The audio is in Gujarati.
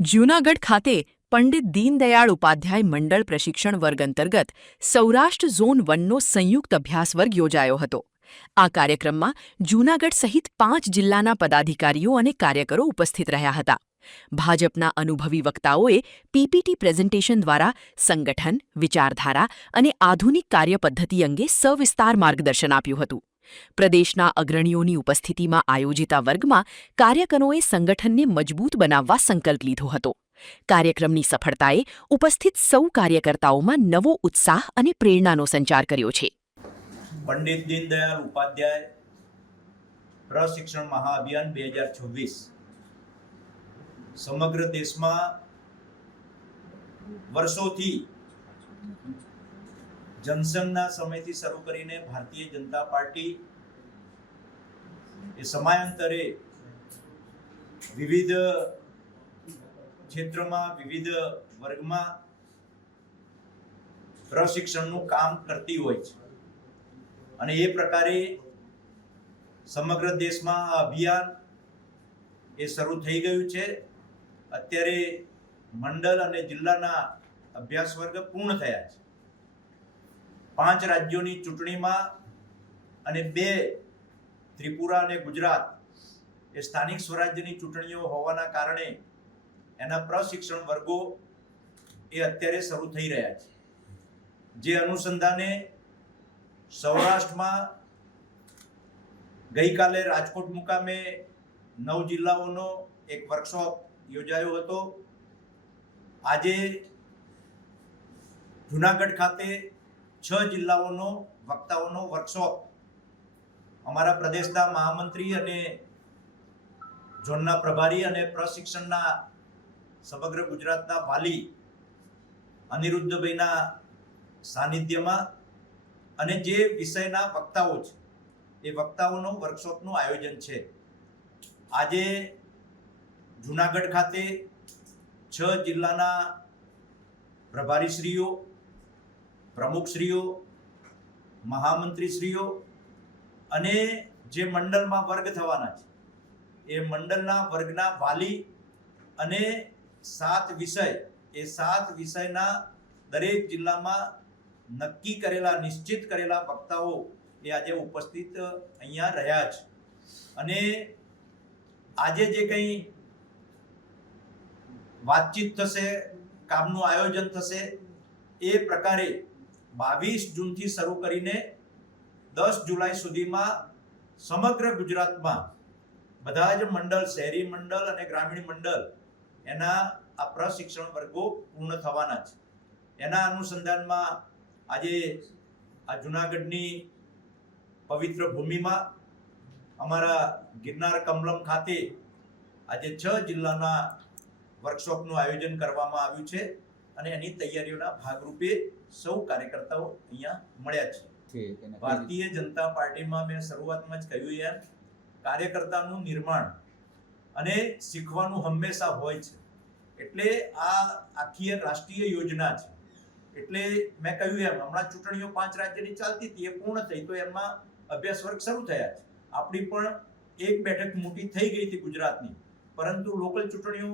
જૂનાગઢ ખાતે પંડિત દીનદયાળ ઉપાધ્યાય મંડળ પ્રશિક્ષણ વર્ગ અંતર્ગત સૌરાષ્ટ્ર ઝોન 1નો સંયુક્ત અભ્યાસ વર્ગ યોજાયો હતો. આ કાર્યક્રમમાં જૂનાગઢ સહિત 5 જિલ્લાના પદાધિકારીઓ અને કાર્યકરો ઉપસ્થિત રહ્યા હતા. ભાજપના અનુભવી વક્તાઓએ પીપીટી પ્રેઝન્ટેશન દ્વારા સંગઠન, વિચારધારા અને આધુનિક કાર્યપદ્ધતિ અંગે સવિસ્તાર માર્ગદર્શન આપ્યું હતું. પ્રદેશના અગ્રણીઓની ઉપસ્થિતિમાં આયોજિત આ વર્ગમાં કાર્યકરોએ સંગઠનને મજબૂત બનાવવા સંકલ્પ લીધો હતો. કાર્યક્રમની સફળતાએ ઉપસ્થિત સૌ કાર્યકર્તાઓમાં નવો ઉત્સાહ અને પ્રેરણાનો સંચાર કર્યો છે. પંડિત દીનદયાળ ઉપાધ્યાય પ્રશિક્ષણ મહાઅભિયાન 2026 સમગ્ર દેશમાં વર્ષોથી જનસંઘના સમયથી શરૂ કરીને ભારતીય જનતા પાર્ટી એ સમયાંતરે વિવિધ ક્ષેત્રમાં વિવિધ વર્ગમાં પ્રશિક્ષણનું કામ કરતી હોય છે અને એ પ્રકારે સમગ્ર દેશમાં આ અભિયાન એ શરૂ થઈ ગયું છે. અત્યારે મંડળ અને જિલ્લાના અભ્યાસ વર્ગ પૂર્ણ થયા છે. 5 રાજ્યોની ચૂંટણીમાં અને 2 ત્રિપુરા અને ગુજરાત એ સ્થાનિક સ્વરાજ્યની ચૂંટણીઓ હોવાના કારણે એના પ્રશિક્ષણ વર્ગો એ અત્યારે શરૂ થઈ રહ્યા છે. જે અનુસંધાને સૌરાષ્ટ્રમાં ગઈકાલે રાજકોટ મુકામે 9 જિલ્લાઓનો એક વર્કશોપ યોજાયો હતો. આજે જૂનાગઢ ખાતે 6 જિલ્લાઓનો વક્તાઓનો વર્કશોપ અમારા પ્રદેશના મહામંત્રી અને ઝોનના પ્રભારી અને પ્રશિક્ષણના સમગ્ર ગુજરાતના વાલી અનિરુદ્ધભાઈના સાનિધ્યમાં અને જે વિષયના વક્તાઓ છે એ વક્તાઓનો વર્કશોપનું આયોજન છે. આજે જૂનાગઢ ખાતે 6 જિલ્લાના પ્રભારીશ્રીઓ, પ્રમુખશ્રીઓ, મહામંત્રીશ્રીઓ અને જે મંડળમાં વર્ગ થવાના છે એ મંડળના વર્ગના વાલી અને 7 વિષય એ 7 વિષયના દરેક જિલ્લામાં નક્કી કરેલા નિશ્ચિત કરેલા વક્તાઓ એ આજે ઉપસ્થિત અહીંયા રહ્યા છે. અને આજે જે કંઈ વાતચીત થશે, કામનું આયોજન થશે એ પ્રકારે 22 જૂનથી શરૂ કરીને 10 જુલાઈ સુધીમાં સમગ્ર ગુજરાતમાં બધા જ મંડળ, શહેરી મંડળ અને ગ્રામીણ મંડળ એના આ પ્રશિક્ષણ વર્ગો પૂર્ણ થવાના છે. એના અનુસંધાનમાં આજે આ જૂનાગઢની પવિત્ર ભૂમિમાં અમારા ગિરનાર કમલમ ખાતે આજે 6 જિલ્લાના વર્કશોપનું આયોજન કરવામાં આવ્યું છે અને એની તૈયારીઓના ભાગરૂપે સૌ કાર્યકર્તાઓ અહીંયા મળ્યા છે. ભારતીય જનતા પાર્ટીમાં મેં શરૂઆતમાં જ કહ્યું એમ કાર્યકર્તાનું નિર્માણ અને શીખવાનું હંમેશા હોય છે. એટલે આ આખી રાષ્ટ્રીય યોજના છે. એટલે મેં કહ્યું એમ હમણાં ચૂંટણીઓ 5 રાજ્યની ચાલતી હતી, એ પૂર્ણ થઈ તો એમાં અભ્યાસ વર્ગ શરૂ થયા છે. આપણી પણ એક બેઠક મોટી થઈ ગઈ હતી ગુજરાતની, પરંતુ લોકલ ચૂંટણીઓ